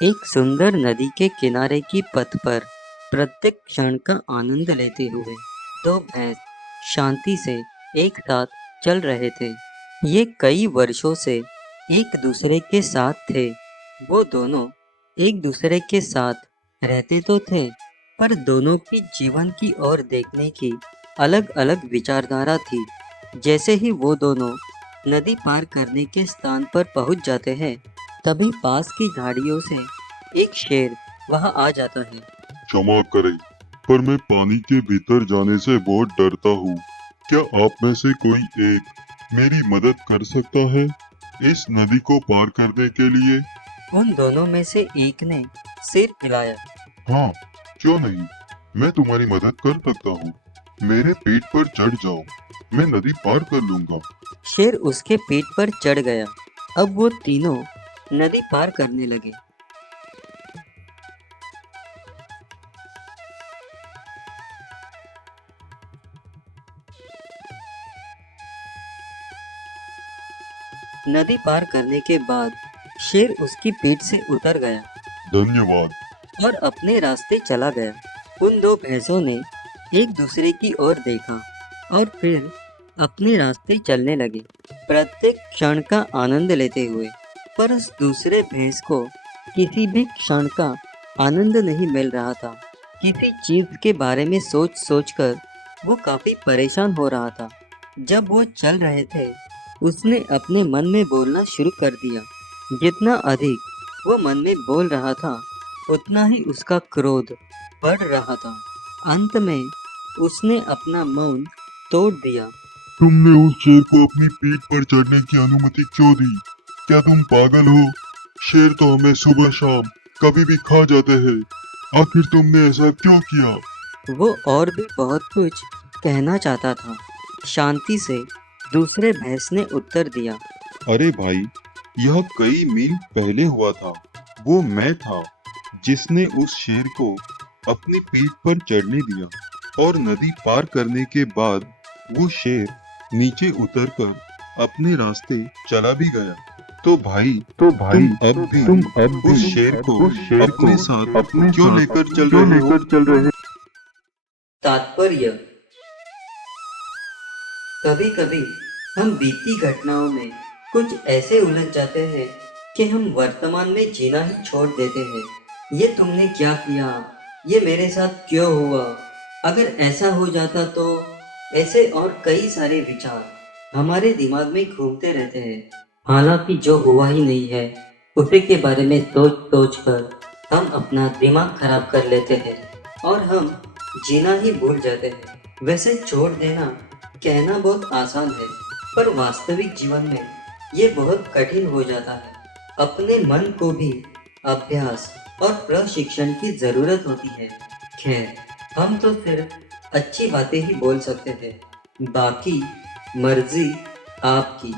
एक सुंदर नदी के किनारे की पथ पर प्रत्येक क्षण का आनंद लेते हुए दो भैंस शांति से एक साथ चल रहे थे। ये कई वर्षों से एक दूसरे के साथ थे। वो दोनों एक दूसरे के साथ रहते तो थे, पर दोनों की जीवन की ओर देखने की अलग अलग विचारधारा थी। जैसे ही वो दोनों नदी पार करने के स्थान पर पहुंच जाते हैं, तभी पास की झाड़ियों से एक शेर वहां आ जाता है। क्षमा करें, पर मैं पानी के भीतर जाने से बहुत डरता हूँ। क्या आप में से कोई एक मेरी मदद कर सकता है इस नदी को पार करने के लिए? उन दोनों में से एक ने सिर हिलाया। हाँ, क्यों नहीं, मैं तुम्हारी मदद कर सकता हूँ। मेरे पेट पर चढ़ जाओ, मैं नदी पार कर लूंगा। शेर उसके पेट पर चढ़ गया। अब वो तीनों नदी पार करने लगे। नदी पार करने के बाद शेर उसकी पीठ से उतर गया धन्यवाद। और अपने रास्ते चला गया। उन दो भैंसों ने एक दूसरे की ओर देखा और फिर अपने रास्ते चलने लगे, प्रत्येक क्षण का आनंद लेते हुए। पर उस दूसरे भैंस को किसी भी क्षण का आनंद नहीं मिल रहा था। किसी चीज के बारे में सोच सोच कर वो काफी परेशान हो रहा था। जब वो चल रहे थे, उसने अपने मन में बोलना शुरू कर दिया। जितना अधिक वो मन में बोल रहा था, उतना ही उसका क्रोध बढ़ रहा था। अंत में उसने अपना मौन तोड़ दिया। तुमने उस शेर को अपनी पीठ पर चढ़ने की अनुमति क्यों दी? क्या तुम पागल हो? शेर तो हमें सुबह शाम कभी भी खा जाते हैं। आखिर तुमने ऐसा क्यों किया? वो और भी बहुत कुछ कहना चाहता था। शांति से दूसरे भैंस ने उत्तर दिया। अरे भाई, यह कई मील पहले हुआ था। वो मैं था जिसने उस शेर को अपनी पीठ पर चढ़ने दिया और नदी पार करने के बाद वो शेर नीचे उतरकर अपने रास्ते चला भी गया। तो भाई तुम अब भी उस शेर को अपने साथ क्यों लेकर चल रहे हो? तात्पर्य: कभी कभी हम बीती घटनाओं में कुछ ऐसे उलझ जाते हैं कि हम वर्तमान में जीना ही छोड़ देते हैं। ये तुमने क्या किया? ये मेरे साथ क्यों हुआ? अगर ऐसा हो जाता तो? ऐसे और कई सारे विचार हमारे दिमाग में घूमते रहते हैं। हालांकि जो हुआ ही नहीं है, उसी के बारे में सोच सोच कर हम अपना दिमाग खराब कर लेते हैं और हम जीना ही भूल जाते हैं। वैसे छोड़ देना कहना बहुत आसान है, पर वास्तविक जीवन में ये बहुत कठिन हो जाता है। अपने मन को भी अभ्यास और प्रशिक्षण की जरूरत होती है। खैर, हम तो सिर्फ अच्छी बातें ही बोल सकते थे। बाकी मर्जी आपकी।